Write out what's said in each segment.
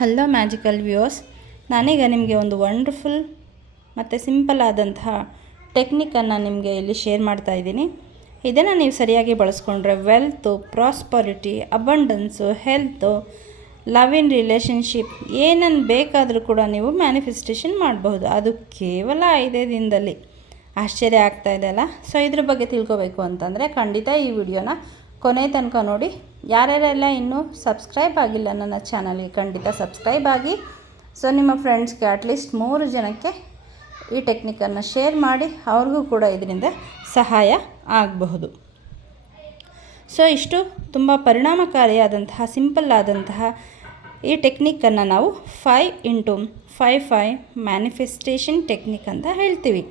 Hello magical viewers, ನಾನೀಗ ನಿಮಗೆ ಒಂದು ವಂಡರ್ಫುಲ್ ಮತ್ತು ಸಿಂಪಲ್ ಆದಂತಹ ಟೆಕ್ನಿಕನ್ನು ನಿಮಗೆ ಇಲ್ಲಿ ಶೇರ್ ಮಾಡ್ತಾ ಇದ್ದೀನಿ. ಇದನ್ನು ನೀವು ಸರಿಯಾಗಿ ಬಳಸ್ಕೊಂಡ್ರೆ wealth, prosperity, abundance, health, love in relationship ಏನನ್ನು ಬೇಕಾದರೂ ಕೂಡ ನೀವು ಮ್ಯಾನಿಫೆಸ್ಟೇಷನ್ ಮಾಡಬಹುದು. ಅದು ಕೇವಲ 5 ದಿನದಲ್ಲಿ. ಆಶ್ಚರ್ಯ ಆಗ್ತಾ ಇದೆ ಅಲ್ಲ? ಸೊ ಇದ್ರ ಬಗ್ಗೆ ತಿಳ್ಕೊಬೇಕು ಅಂತಂದರೆ ಖಂಡಿತ ಈ ವಿಡಿಯೋನ ಕೊನೆ ತನಕ ನೋಡಿ. ಯಾರ್ಯಾರೆಲ್ಲ ಇನ್ನೂ ಸಬ್ಸ್ಕ್ರೈಬ್ ಆಗಿಲ್ಲ ನನ್ನ ಚಾನಲ್ಗೆ ಖಂಡಿತ ಸಬ್ಸ್ಕ್ರೈಬ್ ಆಗಿ. ಸೊ ನಿಮ್ಮ ಫ್ರೆಂಡ್ಸ್ಗೆ ಅಟ್ಲೀಸ್ಟ್ 3 ಜನಕ್ಕೆ ಈ ಟೆಕ್ನಿಕನ್ನು ಶೇರ್ ಮಾಡಿ, ಅವ್ರಿಗೂ ಕೂಡ ಇದರಿಂದ ಸಹಾಯ ಆಗಬಹುದು. ಸೊ ಇಷ್ಟು ತುಂಬ ಪರಿಣಾಮಕಾರಿಯಾದಂತಹ ಸಿಂಪಲ್ ಆದಂತಹ ಈ ಟೆಕ್ನಿಕನ್ನು ನಾವು 5x55 ಮ್ಯಾನಿಫೆಸ್ಟೇಷನ್ ಟೆಕ್ನಿಕ್ ಅಂತ ಹೇಳ್ತೀವಿ.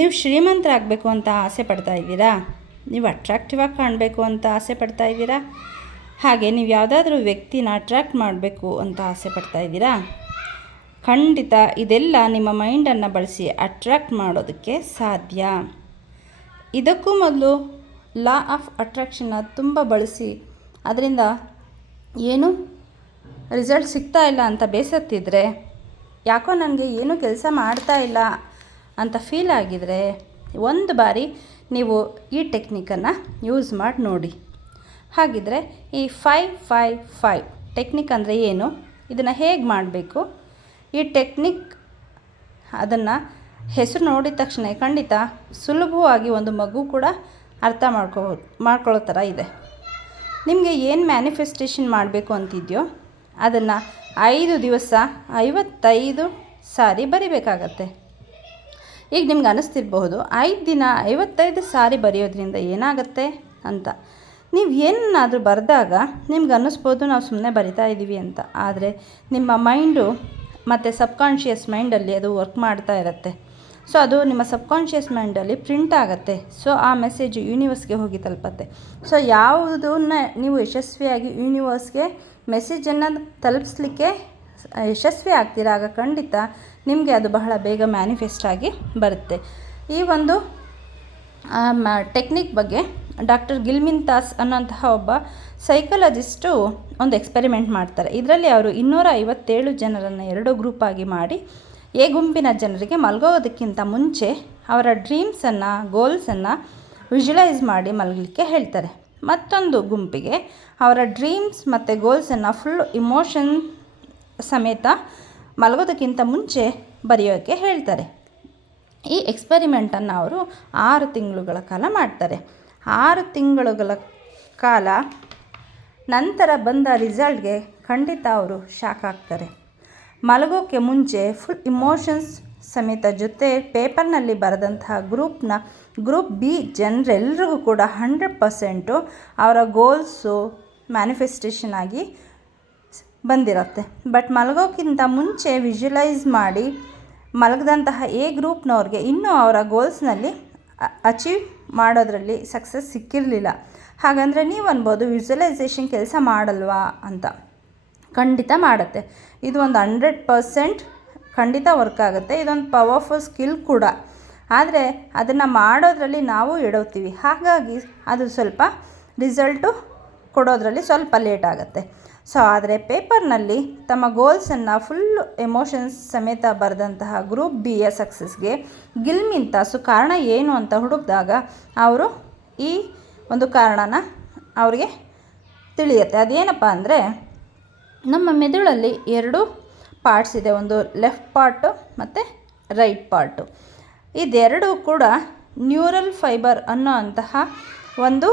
ನೀವು ಶ್ರೀಮಂತರಾಗಬೇಕು ಅಂತ ಆಸೆ ಪಡ್ತಾ ಇದ್ದೀರಾ? ನೀವು ಅಟ್ರಾಕ್ಟಿವ್ ಆಗಿ ಕಾಣಬೇಕು ಅಂತ ಆಸೆ ಪಡ್ತಾ ಇದ್ದೀರಾ? ಹಾಗೆ ನೀವು ಯಾವುದಾದ್ರೂ ವ್ಯಕ್ತಿನ ಅಟ್ರ್ಯಾಕ್ಟ್ ಮಾಡಬೇಕು ಅಂತ ಆಸೆ ಪಡ್ತಾ ಇದ್ದೀರಾ? ಖಂಡಿತ ಇದೆಲ್ಲ ನಿಮ್ಮ ಮೈಂಡನ್ನು ಬಳಸಿ ಅಟ್ರ್ಯಾಕ್ಟ್ ಮಾಡೋದಕ್ಕೆ ಸಾಧ್ಯ. ಇದಕ್ಕೂ ಮೊದಲು ಲಾ ಆಫ್ ಅಟ್ರಾಕ್ಷನ್ನ ತುಂಬ ಬಳಸಿ ಅದರಿಂದ ಏನು ರಿಸಲ್ಟ್ ಸಿಗ್ತಾ ಇಲ್ಲ ಅಂತ ಬೇಸತ್ತಿದ್ರೆ, ಯಾಕೋ ನನಗೆ ಏನೂ ಕೆಲಸ ಮಾಡ್ತಾ ಇಲ್ಲ ಅಂತ ಫೀಲ್ ಆಗಿದರೆ, ಒಂದು ಬಾರಿ ನೀವು ಈ ಟೆಕ್ನಿಕನ್ನು ಯೂಸ್ ಮಾಡಿ ನೋಡಿ. ಹಾಗಿದ್ರೆ ಈ 555 ಟೆಕ್ನಿಕ್ ಅಂದರೆ ಏನು, ಇದನ್ನು ಹೇಗೆ ಮಾಡಬೇಕು, ಈ ಟೆಕ್ನಿಕ್ ಅದನ್ನು ಹೆಸರು ನೋಡಿದ ತಕ್ಷಣ ಖಂಡಿತ ಸುಲಭವಾಗಿ ಒಂದು ಮಗು ಕೂಡ ಅರ್ಥ ಮಾಡ್ಕೊಳ್ಳೋ ಥರ ಇದೆ. ನಿಮಗೆ ಏನು ಮ್ಯಾನಿಫೆಸ್ಟೇಷನ್ ಮಾಡಬೇಕು ಅಂತಿದೆಯೋ ಅದನ್ನು 5 ದಿವಸ 55 ಸಾರಿ ಬರಿಬೇಕಾಗತ್ತೆ. ಈಗ ನಿಮ್ಗೆ ಅನ್ನಿಸ್ತಿರ್ಬಹುದು 5 ದಿನ 55 ಸಾರಿ ಬರೆಯೋದ್ರಿಂದ ಏನಾಗುತ್ತೆ ಅಂತ. ನೀವು ಏನಾದರೂ ಬರೆದಾಗ ನಿಮ್ಗೆ ಅನ್ನಿಸ್ಬೋದು ನಾವು ಸುಮ್ಮನೆ ಬರಿತಾ ಇದ್ದೀವಿ ಅಂತ. ಆದರೆ ನಿಮ್ಮ ಮೈಂಡು ಮತ್ತು ಸಬ್ಕಾನ್ಷಿಯಸ್ ಮೈಂಡಲ್ಲಿ ಅದು ವರ್ಕ್ ಮಾಡ್ತಾ ಇರುತ್ತೆ. ಸೊ ಅದು ನಿಮ್ಮ ಸಬ್ಕಾನ್ಷಿಯಸ್ ಮೈಂಡಲ್ಲಿ ಪ್ರಿಂಟ್ ಆಗುತ್ತೆ. ಸೊ ಆ ಮೆಸೇಜು ಯೂನಿವರ್ಸ್ಗೆ ಹೋಗಿ ತಲುಪತ್ತೆ. ಸೊ ಯಾವುದನ್ನ ನೀವು ಯಶಸ್ವಿಯಾಗಿ ಯೂನಿವರ್ಸ್ಗೆ ಮೆಸೇಜನ್ನು ತಲುಪಿಸ್ಲಿಕ್ಕೆ ಯಶಸ್ವಿ ಆಗ್ತೀರ, ಆಗ ಖಂಡಿತ ನಿಮಗೆ ಅದು ಬಹಳ ಬೇಗ ಮ್ಯಾನಿಫೆಸ್ಟ್ ಆಗಿ ಬರುತ್ತೆ. ಈ ಒಂದು ಟೆಕ್ನಿಕ್ ಬಗ್ಗೆ ಡಾಕ್ಟರ್ ಗಿಲ್ಮಿಂತಾಸ್ ಅನ್ನೋಂತಹ ಒಬ್ಬ ಸೈಕಾಲಜಿಸ್ಟು ಒಂದು ಎಕ್ಸ್ಪೆರಿಮೆಂಟ್ ಮಾಡ್ತಾರೆ. ಇದರಲ್ಲಿ ಅವರು 257 ಜನರನ್ನು 2 ಗ್ರೂಪಾಗಿ ಮಾಡಿ, ಎ ಗುಂಪಿನ ಜನರಿಗೆ ಮಲಗೋದಕ್ಕಿಂತ ಮುಂಚೆ ಅವರ ಡ್ರೀಮ್ಸನ್ನು, ಗೋಲ್ಸನ್ನು ವಿಜುವಲೈಸ್ ಮಾಡಿ ಮಲಗಲಿಕ್ಕೆ ಹೇಳ್ತಾರೆ. ಮತ್ತೊಂದು ಗುಂಪಿಗೆ ಅವರ ಡ್ರೀಮ್ಸ್ ಮತ್ತು ಗೋಲ್ಸನ್ನು ಫುಲ್ ಇಮೋಷನ್ ಸಮೇತ ಮಲಗೋದಕ್ಕಿಂತ ಮುಂಚೆ ಬರೆಯೋಕ್ಕೆ ಹೇಳ್ತಾರೆ. ಈ ಎಕ್ಸ್ಪೆರಿಮೆಂಟನ್ನು ಅವರು 6 ತಿಂಗಳುಗಳ ಕಾಲ ಮಾಡ್ತಾರೆ. 6 ತಿಂಗಳುಗಳ ಕಾಲ ನಂತರ ಬಂದ ರಿಸಲ್ಟ್ಗೆ ಖಂಡಿತ ಅವರು ಶಾಕ್ ಆಗ್ತಾರೆ. ಮಲಗೋಕ್ಕೆ ಮುಂಚೆ ಫುಲ್ ಇಮೋಷನ್ಸ್ ಸಮೇತ ಜೊತೆ ಪೇಪರ್ನಲ್ಲಿ ಬರೆದಂತಹ ಗ್ರೂಪ್ ಬಿ ಜನರೆಲ್ಲರಿಗೂ ಕೂಡ 100% ಅವರ ಗೋಲ್ಸು ಮ್ಯಾನಿಫೆಸ್ಟೇಷನ್ ಆಗಿ ಬಂದಿರುತ್ತೆ. ಬಟ್ ಮಲಗೋಕ್ಕಿಂತ ಮುಂಚೆ ವಿಜುವಲೈಸ್ ಮಾಡಿ ಮಲಗದಂತಹ ಎ ಗ್ರೂಪ್ನವ್ರಿಗೆ ಇನ್ನೂ ಅವರ ಗೋಲ್ಸ್ನಲ್ಲಿ ಅಚೀವ್ ಮಾಡೋದರಲ್ಲಿ ಸಕ್ಸಸ್ ಸಿಕ್ಕಿರಲಿಲ್ಲ. ಹಾಗಂದರೆ ನೀವು ಅನ್ಬೋದು ವಿಜುವಲೈಸೇಷನ್ ಕೆಲಸ ಮಾಡಲ್ವಾ ಅಂತ. ಖಂಡಿತ ಮಾಡುತ್ತೆ. ಇದು ಒಂದು 100% ಖಂಡಿತ ವರ್ಕ್ ಆಗುತ್ತೆ. ಇದೊಂದು ಪವರ್ಫುಲ್ ಸ್ಕಿಲ್ ಕೂಡ. ಆದರೆ ಅದನ್ನು ಮಾಡೋದರಲ್ಲಿ ನಾವು ಎಡವ್ತೀವಿ. ಹಾಗಾಗಿ ಅದು ಸ್ವಲ್ಪ ರಿಸಲ್ಟು ಕೊಡೋದ್ರಲ್ಲಿ ಸ್ವಲ್ಪ ಲೇಟ್ ಆಗುತ್ತೆ. ಸೊ ಆದರೆ ಪೇಪರ್ನಲ್ಲಿ ತಮ್ಮ ಗೋಲ್ಸನ್ನು ಫುಲ್ ಎಮೋಷನ್ಸ್ ಸಮೇತ ಬರೆದಂತಹ ಗ್ರೂಪ್ ಬಿಯ ಸಕ್ಸಸ್ಗೆ ಗಿಲ್ಮಿಂತಾಸು ಕಾರಣ ಏನು ಅಂತ ಹುಡುಕಿದಾಗ ಅವರು ಈ ಒಂದು ಕಾರಣನ ಅವರಿಗೆ ತಿಳಿಯುತ್ತೆ. ಅದೇನಪ್ಪ ಅಂದರೆ, ನಮ್ಮ ಮೆದುಳಲ್ಲಿ 2 ಪಾರ್ಟ್ಸ್ ಇದೆ. ಒಂದು ಲೆಫ್ಟ್ ಪಾರ್ಟು ಮತ್ತು ರೈಟ್ ಪಾರ್ಟು. ಇದೆರಡೂ ಕೂಡ ನ್ಯೂರಲ್ ಫೈಬರ್ ಅನ್ನೋ ಅಂತಹ ಒಂದು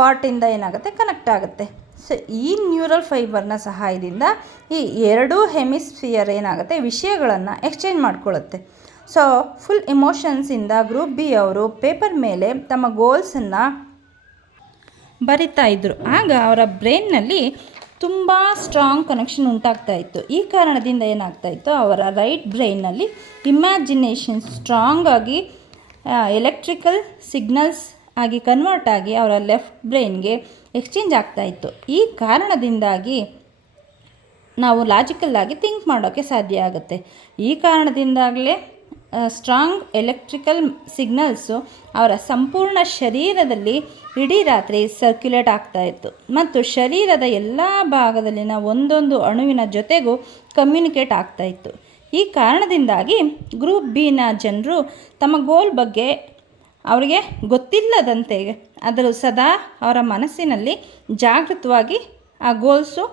ಪಾರ್ಟಿಂದ ಏನಾಗುತ್ತೆ, ಕನೆಕ್ಟ್ ಆಗುತ್ತೆ. ಸೊ ಈ ನ್ಯೂರಲ್ ಫೈಬರ್ನ ಸಹಾಯದಿಂದ ಈ 2 ಹೆಮಿಸ್ಫಿಯರ್ ಏನಾಗುತ್ತೆ, ವಿಷಯಗಳನ್ನು ಎಕ್ಸ್ಚೇಂಜ್ ಮಾಡ್ಕೊಳ್ಳುತ್ತೆ. ಸೊ ಫುಲ್ ಇಮೋಷನ್ಸಿಂದ ಗ್ರೂಪ್ ಬಿ ಅವರು ಪೇಪರ್ ಮೇಲೆ ತಮ್ಮ ಗೋಲ್ಸನ್ನು ಬರಿತಾ ಇದ್ದರು. ಆಗ ಅವರ ಬ್ರೈನ್ನಲ್ಲಿ ತುಂಬ ಸ್ಟ್ರಾಂಗ್ ಕನೆಕ್ಷನ್ ಉಂಟಾಗ್ತಾ ಇತ್ತು. ಈ ಕಾರಣದಿಂದ ಏನಾಗ್ತಾ ಇತ್ತು, ಅವರ ರೈಟ್ ಬ್ರೈನ್ನಲ್ಲಿ ಇಮ್ಯಾಜಿನೇಷನ್ ಸ್ಟ್ರಾಂಗ್ ಆಗಿ ಎಲೆಕ್ಟ್ರಿಕಲ್ ಸಿಗ್ನಲ್ಸ್ ಆಗಿ ಕನ್ವರ್ಟ್ ಆಗಿ ಅವರ ಲೆಫ್ಟ್ ಬ್ರೈನ್ಗೆ ಎಕ್ಸ್ಚೇಂಜ್ ಆಗ್ತಾಯಿತ್ತು. ಈ ಕಾರಣದಿಂದಾಗಿ ನಾವು ಲಾಜಿಕಲ್ಲಾಗಿ ಥಿಂಕ್ ಮಾಡೋಕ್ಕೆ ಸಾಧ್ಯ ಆಗುತ್ತೆ. ಈ ಕಾರಣದಿಂದಾಗಲೇ ಸ್ಟ್ರಾಂಗ್ ಎಲೆಕ್ಟ್ರಿಕಲ್ ಸಿಗ್ನಲ್ಸು ಅವರ ಸಂಪೂರ್ಣ ಶರೀರದಲ್ಲಿ ಇಡೀ ರಾತ್ರಿ ಸರ್ಕ್ಯುಲೇಟ್ ಆಗ್ತಾಯಿತ್ತು ಮತ್ತು ಶರೀರದ ಎಲ್ಲ ಭಾಗದಲ್ಲಿನ ಒಂದೊಂದು ಅಣುವಿನ ಜೊತೆಗೂ ಕಮ್ಯುನಿಕೇಟ್ ಆಗ್ತಾಯಿತ್ತು. ಈ ಕಾರಣದಿಂದಾಗಿ ಗ್ರೂಪ್ ಬಿನ ಜನರು ತಮ್ಮ ಗೋಲ್ ಬಗ್ಗೆ ಅವರಿಗೆ ಗೊತ್ತಿಲ್ಲದಂತೆ ಅದರ ಸದಾ ಅವರ ಮನಸ್ಸಿನಲ್ಲಿ ಜಾಗೃತವಾಗಿ ಆ ಗೋಲ್ಸು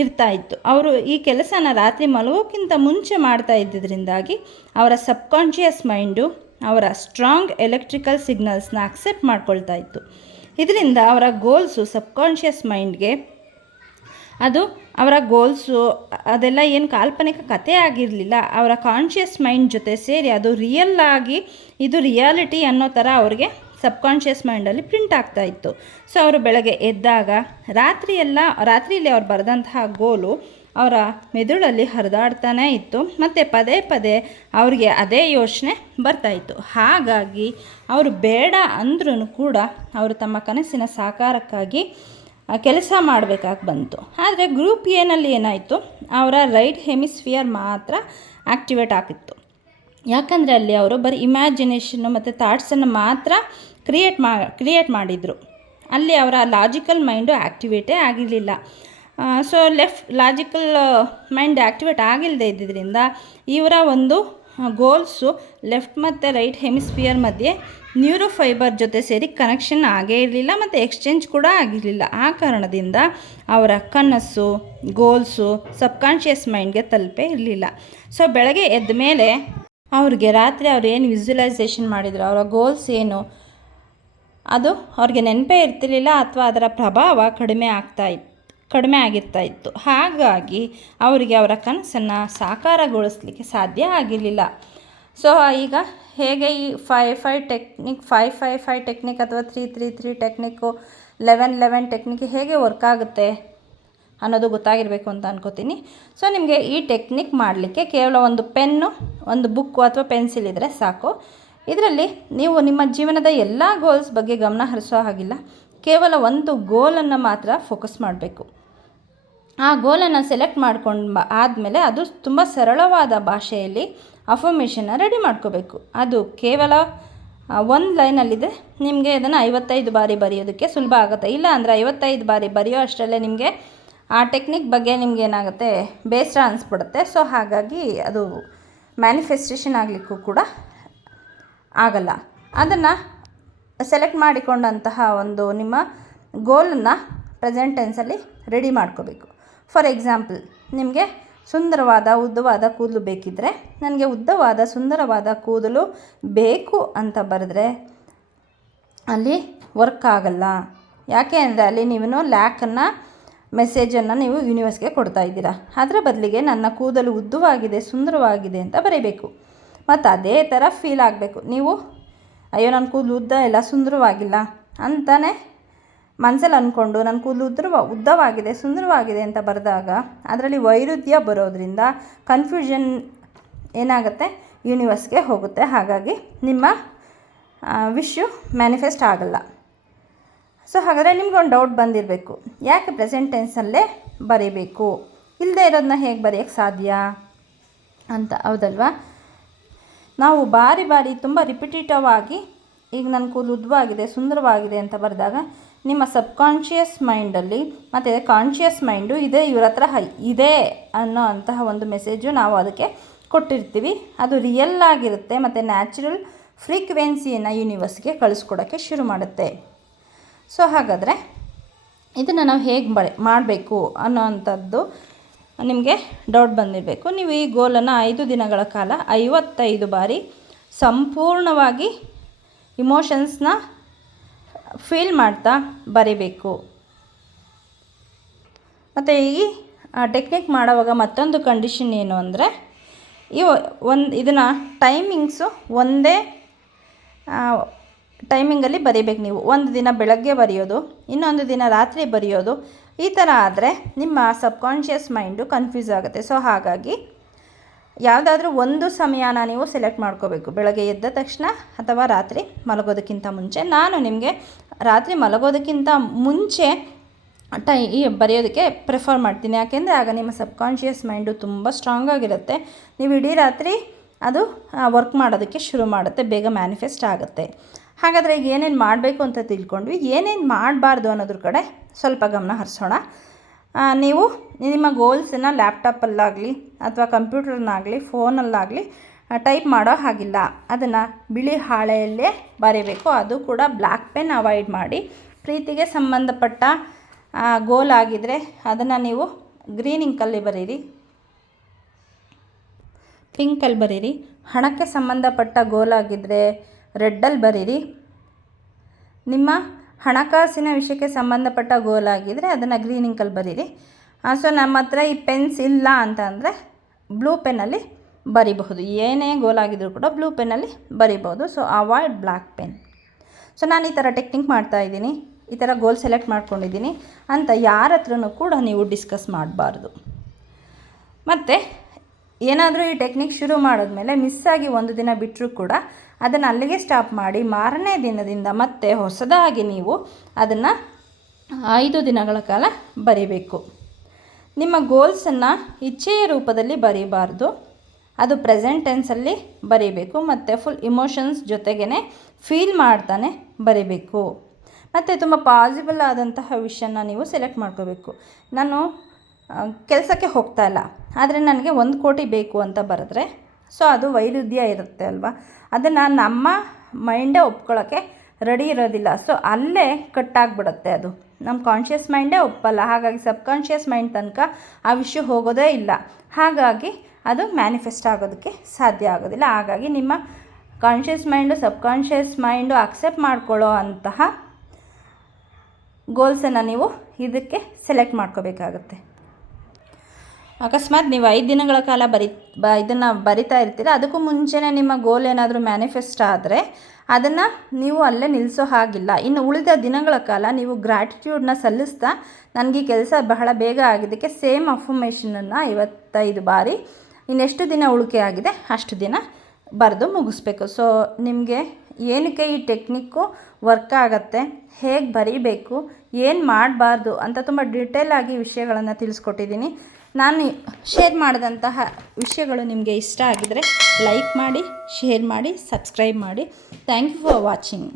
ಇರ್ತಾಯಿತ್ತು. ಅವರು ಈ ಕೆಲಸನ ರಾತ್ರಿ ಮಲಗೋಕ್ಕಿಂತ ಮುಂಚೆ ಮಾಡ್ತಾ ಇದ್ದಿದ್ದರಿಂದಾಗಿ ಅವರ ಸಬ್ಕಾನ್ಷಿಯಸ್ ಮೈಂಡು ಅವರ ಸ್ಟ್ರಾಂಗ್ ಎಲೆಕ್ಟ್ರಿಕಲ್ ಸಿಗ್ನಲ್ಸ್ನ ಅಕ್ಸೆಪ್ಟ್ ಮಾಡ್ಕೊಳ್ತಾ ಇತ್ತು. ಇದರಿಂದ ಅವರ ಗೋಲ್ಸು ಸಬ್ಕಾನ್ಷಿಯಸ್ ಮೈಂಡ್ಗೆ ಅದು ಅವರ ಗೋಲ್ಸು ಅದೆಲ್ಲ ಏನು ಕಾಲ್ಪನಿಕ ಕಥೆ ಆಗಿರಲಿಲ್ಲ, ಅವರ ಕಾನ್ಷಿಯಸ್ ಮೈಂಡ್ ಜೊತೆ ಸೇರಿ ಅದು ರಿಯಲ್ ಆಗಿ ಇದು ರಿಯಾಲಿಟಿ ಅನ್ನೋ ಥರ ಅವ್ರಿಗೆ ಸಬ್ಕಾನ್ಷಿಯಸ್ ಮೈಂಡಲ್ಲಿ ಪ್ರಿಂಟ್ ಆಗ್ತಾಯಿತ್ತು. ಸೊ ಅವರು ಬೆಳಗ್ಗೆ ಎದ್ದಾಗ ರಾತ್ರಿಯಲ್ಲಿ ಅವ್ರು ಬರೆದಂತಹ ಗೋಲು ಅವರ ಮೆದುಳಲ್ಲಿ ಹರಿದಾಡ್ತಾನೇ ಇತ್ತು ಮತ್ತು ಪದೇ ಪದೇ ಅವ್ರಿಗೆ ಅದೇ ಯೋಚನೆ ಬರ್ತಾಯಿತ್ತು. ಹಾಗಾಗಿ ಅವರು ಬೇಡ ಅಂದ್ರೂ ಕೂಡ ಅವರು ತಮ್ಮ ಕನಸಿನ ಸಾಕಾರಕ್ಕಾಗಿ ಕೆಲಸ ಮಾಡಬೇಕಾಗಿ ಬಂತು. ಆದರೆ ಗ್ರೂಪ್ ಎನಲ್ಲಿ ಏನಾಯಿತು, ಅವರ ರೈಟ್ ಹೆಮಿಸ್ಫಿಯರ್ ಮಾತ್ರ ಆ್ಯಕ್ಟಿವೇಟ್ ಆಗಿತ್ತು. ಯಾಕಂದರೆ ಅಲ್ಲಿ ಅವರು ಬರೀ ಇಮ್ಯಾಜಿನೇಷನ್ನು ಮತ್ತು ಥಾಟ್ಸನ್ನು ಮಾತ್ರ ಕ್ರಿಯೇಟ್ ಮಾಡಿದರು. ಅಲ್ಲಿ ಅವರ ಲಾಜಿಕಲ್ ಮೈಂಡು ಆ್ಯಕ್ಟಿವೇಟೇ ಆಗಿರಲಿಲ್ಲ. ಸೊ ಲಾಜಿಕಲ್ ಮೈಂಡ್ ಆ್ಯಕ್ಟಿವೇಟ್ ಆಗಿಲ್ಲದೆ ಇದ್ದಿದ್ದರಿಂದ ಇವರ ಒಂದು ಗೋಲ್ಸು ಲೆಫ್ಟ್ ಮತ್ತು ರೈಟ್ ಹೆಮಿಸ್ಫಿಯರ್ ಮಧ್ಯೆ ನ್ಯೂರೋಫೈಬರ್ ಜೊತೆ ಸೇರಿ ಕನೆಕ್ಷನ್ ಆಗೇ ಇರಲಿಲ್ಲ ಮತ್ತು ಎಕ್ಸ್ಚೇಂಜ್ ಕೂಡ ಆಗಿರಲಿಲ್ಲ. ಆ ಕಾರಣದಿಂದ ಅವರ ಕನಸು ಗೋಲ್ಸು ಸಬ್ಕಾನ್ಷಿಯಸ್ ಮೈಂಡ್ಗೆ ತಲುಪೇ ಇರಲಿಲ್ಲ. ಸೊ ಬೆಳಗ್ಗೆ ಎದ್ದ ಮೇಲೆ ಅವ್ರಿಗೆ ರಾತ್ರಿ ಅವ್ರು ಏನು ವಿಜುವಲೈಸೇಷನ್ ಮಾಡಿದ್ರು, ಅವರ ಗೋಲ್ಸ್ ಏನು ಅದು ಅವ್ರಿಗೆ ನೆನಪೇ ಇರ್ತಿರ್ಲಿಲ್ಲ ಅಥವಾ ಅದರ ಪ್ರಭಾವ ಕಡಿಮೆ ಆಗಿರ್ತಾ ಇತ್ತು. ಹಾಗಾಗಿ ಅವರಿಗೆ ಅವರ ಕನಸನ್ನು ಸಾಕಾರಗೊಳಿಸಲಿಕ್ಕೆ ಸಾಧ್ಯ ಆಗಿರಲಿಲ್ಲ. ಸೊ ಈಗ ಹೇಗೆ ಈ 5-5 ಟೆಕ್ನಿಕ್ 5-5-5 ಟೆಕ್ನಿಕ್ ಅಥವಾ 3-3-3 ಟೆಕ್ನಿಕ್ಕು 11-11 ಟೆಕ್ನಿಕ್ ಹೇಗೆ ವರ್ಕ್ ಆಗುತ್ತೆ ಅನ್ನೋದು ಗೊತ್ತಾಗಿರಬೇಕು ಅಂತ ಅನ್ಕೋತೀನಿ. ಸೊ ನಿಮಗೆ ಈ ಟೆಕ್ನಿಕ್ ಮಾಡಲಿಕ್ಕೆ ಕೇವಲ ಒಂದು ಪೆನ್ನು, ಒಂದು ಬುಕ್ಕು ಅಥವಾ ಪೆನ್ಸಿಲ್ ಇದ್ದರೆ ಸಾಕು. ಇದರಲ್ಲಿ ನೀವು ನಿಮ್ಮ ಜೀವನದ ಎಲ್ಲ ಗೋಲ್ಸ್ ಬಗ್ಗೆ ಗಮನ ಹರಿಸೋ ಹಾಗಿಲ್ಲ, ಕೇವಲ ಒಂದು ಗೋಲನ್ನು ಮಾತ್ರ ಫೋಕಸ್ ಮಾಡಬೇಕು. ಆ ಗೋಲನ್ನು ಸೆಲೆಕ್ಟ್ ಮಾಡ್ಕೊಂಡು ಆದಮೇಲೆ ಅದು ತುಂಬ ಸರಳವಾದ ಭಾಷೆಯಲ್ಲಿ ಅಫರ್ಮೇಷನ್ನ ರೆಡಿ ಮಾಡ್ಕೋಬೇಕು. ಅದು ಕೇವಲ ಒಂದು ಲೈನಲ್ಲಿದೆ, ನಿಮಗೆ ಅದನ್ನು 55 ಬಾರಿ ಬರೆಯೋದಕ್ಕೆ ಸುಲಭ ಆಗುತ್ತೆ. ಇಲ್ಲ ಅಂದರೆ 55 ಬಾರಿ ಬರೆಯೋ ಅಷ್ಟರಲ್ಲೇ ನಿಮಗೆ ಆ ಟೆಕ್ನಿಕ್ ಬಗ್ಗೆ ನಿಮ್ಗೆ ಏನಾಗುತ್ತೆ, ಬೇಸರ ಅನಿಸ್ಬಿಡುತ್ತೆ. ಸೊ ಹಾಗಾಗಿ ಅದು ಮ್ಯಾನಿಫೆಸ್ಟೇಷನ್ ಆಗಲಿಕ್ಕೂ ಕೂಡ ಆಗಲ್ಲ. ಅದನ್ನು ಸೆಲೆಕ್ಟ್ ಮಾಡಿಕೊಂಡಂತಹ ಒಂದು ನಿಮ್ಮ ಗೋಲನ್ನು ಪ್ರೆಸೆಂಟ್ ಟೆನ್ಸಲ್ಲಿ ರೆಡಿ ಮಾಡ್ಕೋಬೇಕು. ಫಾರ್ ಎಕ್ಸಾಂಪಲ್, ನಿಮಗೆ ಸುಂದರವಾದ ಉದ್ದವಾದ ಕೂದಲು ಬೇಕಿದ್ದರೆ, ನನಗೆ ಉದ್ದವಾದ ಸುಂದರವಾದ ಕೂದಲು ಬೇಕು ಅಂತ ಬರೆದ್ರೆ ಅಲ್ಲಿ ವರ್ಕ್ ಆಗಲ್ಲ. ಯಾಕೆ ಅಂದರೆ ಅಲ್ಲಿ ನೀವು ಲ್ಯಾಕನ್ನು ಮೆಸೇಜನ್ನು ನೀವು ಯೂನಿವರ್ಸ್ಗೆ ಕೊಡ್ತಾ ಇದ್ದೀರಾ. ಅದರ ಬದಲಿಗೆ ನನ್ನ ಕೂದಲು ಉದ್ದವಾಗಿದೆ ಸುಂದರವಾಗಿದೆ ಅಂತ ಬರೀಬೇಕು. ಮತ್ತು ಅದೇ ಥರ ಫೀಲ್ ಆಗಬೇಕು. ನೀವು ಅಯ್ಯೋ ನನ್ನ ಕೂದಲು ಉದ್ದ ಇಲ್ಲ ಸುಂದರವಾಗಿಲ್ಲ ಅಂತಲೇ ಮನಸ್ಸಲ್ಲಿ ಅಂದ್ಕೊಂಡು ನನ್ನ ಕೂದಲು ಉದ್ದವಾಗಿದೆ ಸುಂದರವಾಗಿದೆ ಅಂತ ಬರೆದಾಗ ಅದರಲ್ಲಿ ವೈರುಧ್ಯ ಬರೋದ್ರಿಂದ ಕನ್ಫ್ಯೂಷನ್ ಏನಾಗುತ್ತೆ, ಯೂನಿವರ್ಸ್ಗೆ ಹೋಗುತ್ತೆ. ಹಾಗಾಗಿ ನಿಮ್ಮ ವಿಶ್ಯು ಮ್ಯಾನಿಫೆಸ್ಟ್ ಆಗಲ್ಲ. ಸೊ ಹಾಗಾದರೆ ನಿಮ್ಗೊಂದು ಡೌಟ್ ಬಂದಿರಬೇಕು, ಯಾಕೆ ಪ್ರೆಸೆಂಟ್ ಟೆನ್ಸಲ್ಲೇ ಬರೀಬೇಕು, ಇಲ್ಲದೆ ಇರೋದನ್ನ ಹೇಗೆ ಬರೆಯೋಕ್ಕೆ ಸಾಧ್ಯ ಅಂತ. ಹೌದಲ್ವಾ? ನಾವು ಬಾರಿ ತುಂಬ ರಿಪಿಟೇಟಿವ್ ಆಗಿ ಈಗ ನನ್ನ ಕೂದಲು ಉದ್ದವಾಗಿದೆ ಸುಂದರವಾಗಿದೆ ಅಂತ ಬರೆದಾಗ ನಿಮ್ಮ ಸಬ್ಕಾನ್ಷಿಯಸ್ ಮೈಂಡಲ್ಲಿ ಮತ್ತು ಕಾನ್ಷಿಯಸ್ ಮೈಂಡು ಇವ್ರ ಹತ್ರ ಇದೆ ಅನ್ನೋ ಅಂತಹ ಒಂದು ಮೆಸೇಜು ನಾವು ಅದಕ್ಕೆ ಕೊಟ್ಟಿರ್ತೀವಿ. ಅದು ರಿಯಲ್ ಆಗಿರುತ್ತೆ ಮತ್ತು ನ್ಯಾಚುರಲ್ ಫ್ರೀಕ್ವೆನ್ಸಿಯನ್ನು ಯೂನಿವರ್ಸ್ಗೆ ಕಳಿಸ್ಕೊಡೋಕ್ಕೆ ಶುರು ಮಾಡುತ್ತೆ. ಸೊ ಹಾಗಾದರೆ ಇದನ್ನು ನಾವು ಹೇಗೆ ಮಾಡಬೇಕು ಅನ್ನೋ ಅಂಥದ್ದು ನಿಮಗೆ ಡೌಟ್ ಬಂದಿರಬೇಕು. ನೀವು ಈ ಗೋಲನ್ನು 5 ದಿನಗಳ ಕಾಲ 55 ಬಾರಿ ಸಂಪೂರ್ಣವಾಗಿ ಇಮೋಷನ್ಸ್ನ ಫೀಲ್ ಮಾಡ್ತಾ ಬರೀಬೇಕು. ಮತ್ತು ಈ ಟೆಕ್ನಿಕ್ ಮಾಡೋವಾಗ ಮತ್ತೊಂದು ಕಂಡೀಷನ್ ಏನು ಅಂದರೆ, ಇದನ್ನು ಟೈಮಿಂಗ್ಸು ಒಂದೇ ಟೈಮಿಂಗಲ್ಲಿ ಬರೀಬೇಕು. ನೀವು ಒಂದು ದಿನ ಬೆಳಗ್ಗೆ ಬರೆಯೋದು, ಇನ್ನೊಂದು ದಿನ ರಾತ್ರಿ ಬರೆಯೋದು, ಈ ಥರ ಆದರೆ ನಿಮ್ಮ ಸಬ್ಕಾನ್ಷಿಯಸ್ ಮೈಂಡು ಕನ್ಫ್ಯೂಸ್ ಆಗುತ್ತೆ. ಸೊ ಹಾಗಾಗಿ ಯಾವುದಾದ್ರೂ ಒಂದು ಸಮಯನ ನೀವು ಸೆಲೆಕ್ಟ್ ಮಾಡ್ಕೋಬೇಕು, ಬೆಳಗ್ಗೆ ಎದ್ದ ತಕ್ಷಣ ಅಥವಾ ರಾತ್ರಿ ಮಲಗೋದಕ್ಕಿಂತ ಮುಂಚೆ. ನಾನು ನಿಮಗೆ ರಾತ್ರಿ ಮಲಗೋದಕ್ಕಿಂತ ಮುಂಚೆ ಬರೆಯೋದಕ್ಕೆ ಪ್ರಿಫರ್ ಮಾಡ್ತೀನಿ. ಯಾಕೆಂದರೆ ಆಗ ನಿಮ್ಮ ಸಬ್ಕಾನ್ಷಿಯಸ್ ಮೈಂಡು ತುಂಬ ಸ್ಟ್ರಾಂಗ್ ಆಗಿರುತ್ತೆ. ನೀವು ಇಡೀ ರಾತ್ರಿ ಅದು ವರ್ಕ್ ಮಾಡೋದಕ್ಕೆ ಶುರು ಮಾಡುತ್ತೆ, ಬೇಗ ಮ್ಯಾನಿಫೆಸ್ಟ್ ಆಗುತ್ತೆ. ಹಾಗಾದರೆ ಈಗ ಏನೇನು ಮಾಡಬೇಕು ಅಂತ ತಿಳ್ಕೊಂಡ್ವಿ. ಏನೇನು ಮಾಡಬಾರ್ದು ಅನ್ನೋದ್ರ ಕಡೆ ಸ್ವಲ್ಪ ಗಮನ ಹರಿಸೋಣ. ನೀವು ನಿಮ್ಮ ಗೋಲ್ಸನ್ನು ಲ್ಯಾಪ್ಟಾಪಲ್ಲಾಗಲಿ ಅಥವಾ ಕಂಪ್ಯೂಟರ್ನಾಗಲಿ ಫೋನಲ್ಲಾಗಲಿ ಟೈಪ್ ಮಾಡೋ ಹಾಗಿಲ್ಲ. ಅದನ್ನು ಬಿಳಿ ಹಾಳೆಯಲ್ಲೇ ಬರೀಬೇಕು. ಅದು ಕೂಡ ಬ್ಲ್ಯಾಕ್ ಪೆನ್ ಅವಾಯ್ಡ್ ಮಾಡಿ. ಪ್ರೀತಿಗೆ ಸಂಬಂಧಪಟ್ಟ ಗೋಲ್ ಆಗಿದ್ದರೆ ಅದನ್ನು ನೀವು ಗ್ರೀನ್ ಇಂಕಲ್ಲಿ ಬರೀರಿ, ಪಿಂಕಲ್ಲಿ ಬರೀರಿ. ಹಣಕ್ಕೆ ಸಂಬಂಧಪಟ್ಟ ಗೋಲ್ ಆಗಿದ್ದರೆ ರೆಡ್ಡಲ್ಲಿ ಬರೀರಿ. ನಿಮ್ಮ ಹಣಕಾಸಿನ ವಿಷಯಕ್ಕೆ ಸಂಬಂಧಪಟ್ಟ ಗೋಲ್ ಆಗಿದ್ದರೆ ಅದನ್ನು ಗ್ರೀನ್ ಇಂಕಲ್ಲಿ ಬರೀರಿ. ಸೊ ನಮ್ಮ ಹತ್ರ ಈ ಪೆನ್ಸ್ ಇಲ್ಲ ಅಂತ ಅಂದರೆ ಬ್ಲೂ ಪೆನ್ನಲ್ಲಿ ಬರಿಬಹುದು. ಏನೇ ಗೋಲ್ ಆಗಿದ್ರೂ ಕೂಡ ಬ್ಲೂ ಪೆನ್ನಲ್ಲಿ ಬರಿಬೋದು. So avoid black pen. So ನಾನು ಈ ಥರ ಟೆಕ್ನಿಕ್ ಮಾಡ್ತಾಯಿದ್ದೀನಿ, ಈ ಥರ ಗೋಲ್ ಸೆಲೆಕ್ಟ್ ಮಾಡ್ಕೊಂಡಿದ್ದೀನಿ ಅಂತ ಯಾರ ಹತ್ರನೂ ಕೂಡ ನೀವು ಡಿಸ್ಕಸ್ ಮಾಡಬಾರ್ದು. ಮತ್ತು ಏನಾದರೂ ಈ ಟೆಕ್ನಿಕ್ ಶುರು ಮಾಡಿದ್ಮೇಲೆ ಮಿಸ್ಸಾಗಿ ಒಂದು ದಿನ ಬಿಟ್ಟರೂ ಕೂಡ ಅದನ್ನು ಅಲ್ಲಿಗೆ ಸ್ಟಾಪ್ ಮಾಡಿ ಮಾರನೇ ದಿನದಿಂದ ಮತ್ತೆ ಹೊಸದಾಗಿ ನೀವು ಅದನ್ನು 5 ದಿನಗಳ ಕಾಲ ಬರಿಬೇಕು. ನಿಮ್ಮ ಗೋಲ್ಸನ್ನು ಇಚ್ಛೆಯ ರೂಪದಲ್ಲಿ ಬರೀಬಾರ್ದು, ಅದು ಪ್ರೆಸೆಂಟ್ ಟೆನ್ಸಲ್ಲಿ ಬರೀಬೇಕು. ಮತ್ತು ಫುಲ್ ಇಮೋಷನ್ಸ್ ಜೊತೆಗೇ ಫೀಲ್ ಮಾಡ್ತಾನೆ ಬರೀಬೇಕು. ಮತ್ತು ತುಂಬ ಪಾಸಿಬಲ್ ಆದಂತಹ ವಿಷಯನ ನೀವು ಸೆಲೆಕ್ಟ್ ಮಾಡ್ಕೋಬೇಕು. ನಾನು ಕೆಲಸಕ್ಕೆ ಹೋಗ್ತಾ ಇಲ್ಲ, ಆದರೆ ನನಗೆ 1 ಕೋಟಿ ಬೇಕು ಅಂತ ಬರೆದ್ರೆ ಸೊ ಅದು ವೈರುಧ್ಯ ಇರುತ್ತೆ ಅಲ್ವಾ. ಅದನ್ನು ನಮ್ಮ ಮೈಂಡೇ ಒಪ್ಕೊಳ್ಳೋಕ್ಕೆ ರೆಡಿ ಇರೋದಿಲ್ಲ. ಸೊ ಅಲ್ಲೇ ಕಟ್ಟಾಗ್ಬಿಡುತ್ತೆ. ಅದು ನಮ್ಮ ಕಾನ್ಷಿಯಸ್ ಮೈಂಡೇ ಒಪ್ಪಲ್ಲ. ಹಾಗಾಗಿ ಸಬ್ಕಾನ್ಷಿಯಸ್ ಮೈಂಡ್ ತನಕ ಆ ವಿಷಯ ಹೋಗೋದೇ ಇಲ್ಲ. ಹಾಗಾಗಿ ಅದು ಮ್ಯಾನಿಫೆಸ್ಟ್ ಆಗೋದಕ್ಕೆ ಸಾಧ್ಯ ಆಗೋದಿಲ್ಲ. ಹಾಗಾಗಿ ನಿಮ್ಮ conscious mind subconscious mind accept ಮಾಡ್ಕೊಳ್ಳೋ ಅಂತಹ ಗೋಲ್ಸನ್ನು ನೀವು ಇದಕ್ಕೆ ಸೆಲೆಕ್ಟ್ ಮಾಡ್ಕೋಬೇಕಾಗುತ್ತೆ. ಅಕಸ್ಮಾತ್ ನೀವು 5 ದಿನಗಳ ಕಾಲ ಇದನ್ನು ಬರಿತಾ ಇರ್ತೀರ, ಅದಕ್ಕೂ ಮುಂಚೆನೇ ನಿಮ್ಮ ಗೋಲ್ ಏನಾದರೂ ಮ್ಯಾನಿಫೆಸ್ಟ್ ಆದರೆ ಅದನ್ನು ನೀವು ಅಲ್ಲೇ ನಿಲ್ಲಿಸೋ ಹಾಗಿಲ್ಲ. ಇನ್ನು ಉಳಿದ ದಿನಗಳ ಕಾಲ ನೀವು ಗ್ರ್ಯಾಟಿಟ್ಯೂಡ್ನ ಸಲ್ಲಿಸ್ತಾ ನನಗೆ ಈ ಕೆಲಸ ಬಹಳ ಬೇಗ ಆಗಿದ್ದಕ್ಕೆ ಸೇಮ್ ಅಫರ್ಮೇಷನನ್ನು 55 ಬಾರಿ ಇನ್ನೆಷ್ಟು ದಿನ ಉಳಿಕೆ ಆಗಿದೆ ಅಷ್ಟು ದಿನ ಬರೆದು ಮುಗಿಸ್ಬೇಕು. ಸೊ ನಿಮಗೆ ಏನಕ್ಕೆ ಈ ಟೆಕ್ನಿಕ್ಕು ವರ್ಕ್ ಆಗುತ್ತೆ, ಹೇಗೆ ಬರೀಬೇಕು, ಏನು ಮಾಡಬಾರ್ದು ಅಂತ ತುಂಬ ಡೀಟೇಲಾಗಿ ವಿಷಯಗಳನ್ನು ತಿಳಿಸ್ಕೊಟ್ಟಿದ್ದೀನಿ. ನಾನು ಶೇರ್ ಮಾಡಿದಂತಹ ವಿಷಯಗಳು ನಿಮಗೆ ಇಷ್ಟ ಆಗಿದರೆ ಲೈಕ್ ಮಾಡಿ, ಶೇರ್ ಮಾಡಿ, ಸಬ್ಸ್ಕ್ರೈಬ್ ಮಾಡಿ. Thank you for watching.